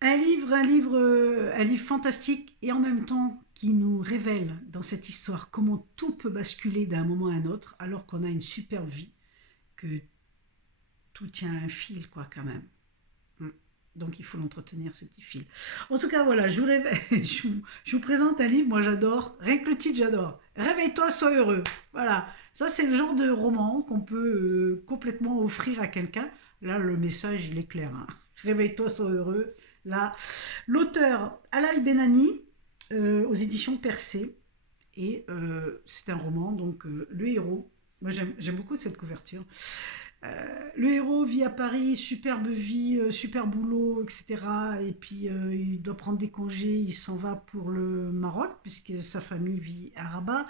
Un livre fantastique et en même temps qui nous révèle dans cette histoire comment tout peut basculer d'un moment à un autre alors qu'on a une superbe vie, que tout tient à un fil quoi quand même. Mm. Donc il faut l'entretenir ce petit fil. En tout cas voilà, je vous présente un livre, moi j'adore, rien que le titre j'adore. Réveille-toi, sois heureux. Voilà, ça c'est le genre de roman qu'on peut complètement offrir à quelqu'un. Là le message il est clair, hein. Réveille-toi, sois heureux. Là, l'auteur Alal Benani aux éditions Percé et c'est un roman donc le héros. Moi j'aime beaucoup cette couverture. Le héros vit à Paris, superbe vie, super boulot, etc. Et puis il doit prendre des congés, il s'en va pour le Maroc, puisque sa famille vit à Rabat,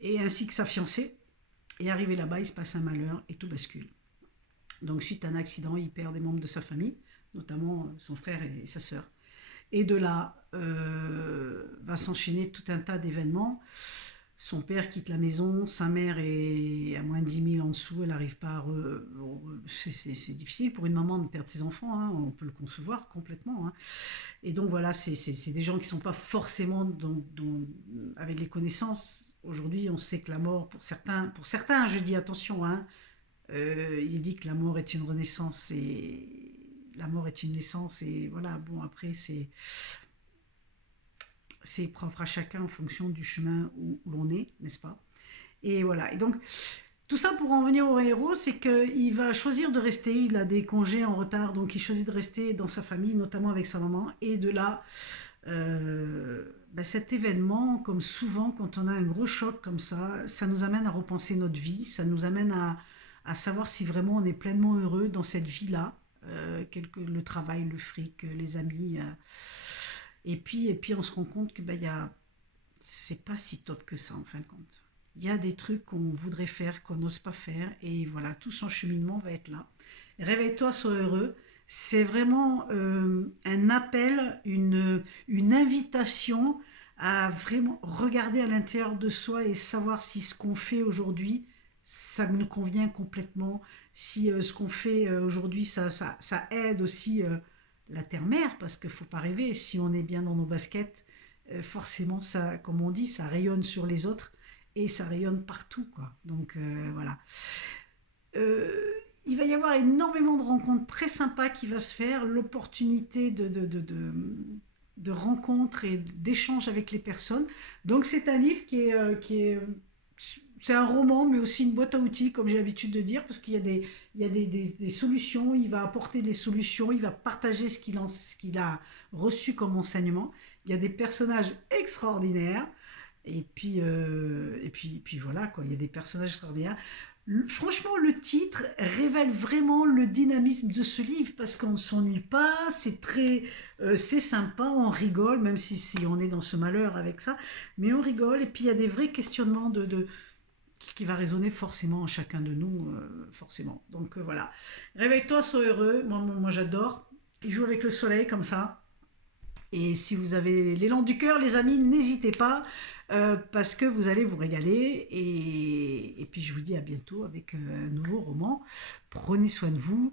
et ainsi que sa fiancée. Et arrivé là-bas, il se passe un malheur et tout bascule. Donc suite à un accident, il perd des membres de sa famille, notamment son frère et sa sœur. Et de là va s'enchaîner tout un tas d'événements. Son père quitte la maison, sa mère est à moins de 10 000 en dessous, elle n'arrive pas à... c'est difficile pour une maman de perdre ses enfants, hein, on peut le concevoir complètement. Hein. Et donc voilà, c'est des gens qui ne sont pas forcément avec les connaissances. Aujourd'hui, on sait que la mort, pour certains je dis attention, hein, il dit que la mort est une renaissance et la mort est une naissance et voilà, bon après c'est propre à chacun en fonction du chemin où l'on est, n'est-ce pas? Et voilà. Et donc, tout ça pour en venir au héros, c'est qu'il va choisir de rester. Il a des congés en retard, donc il choisit de rester dans sa famille, notamment avec sa maman. Et de là, cet événement, comme souvent quand on a un gros choc comme ça nous amène à repenser notre vie, ça nous amène à savoir si vraiment on est pleinement heureux dans cette vie-là, le travail, le fric, les amis. Et puis on se rend compte que c'est pas si top que ça en fin de compte. Il y a des trucs qu'on voudrait faire, qu'on n'ose pas faire, et voilà, tout son cheminement va être là. Réveille-toi, sois heureux. C'est vraiment un appel, une invitation à vraiment regarder à l'intérieur de soi et savoir si ce qu'on fait aujourd'hui, ça nous convient complètement, si ce qu'on fait aujourd'hui, ça aide aussi la terre-mère, parce qu'il ne faut pas rêver, si on est bien dans nos baskets, forcément, ça, comme on dit, ça rayonne sur les autres et ça rayonne partout, quoi. Donc voilà. Euh, il va y avoir énormément de rencontres très sympas qui va se faire, l'opportunité de rencontres et d'échanges avec les personnes. Donc c'est un livre c'est un roman, mais aussi une boîte à outils, comme j'ai l'habitude de dire, parce il y a des solutions, il va apporter des solutions, il va partager ce qu'il a reçu comme enseignement. Il y a des personnages extraordinaires, et puis voilà, quoi, il y a des personnages extraordinaires. Franchement, le titre révèle vraiment le dynamisme de ce livre parce qu'on ne s'ennuie pas, c'est sympa, on rigole, même si on est dans ce malheur avec ça, mais on rigole et puis il y a des vrais questionnements qui va résonner forcément en chacun de nous, forcément. Donc voilà, réveille-toi, sois heureux, moi j'adore, il joue avec le soleil comme ça, et si vous avez l'élan du cœur, les amis, n'hésitez pas, parce que vous allez vous régaler. Et puis je vous dis à bientôt avec un nouveau roman. Prenez soin de vous.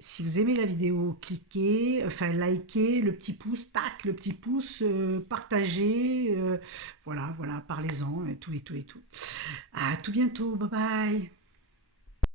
Si vous aimez la vidéo, cliquez, enfin likez, le petit pouce, tac, le petit pouce, partagez, voilà, parlez-en, et tout, et tout, et tout. À tout bientôt, bye bye.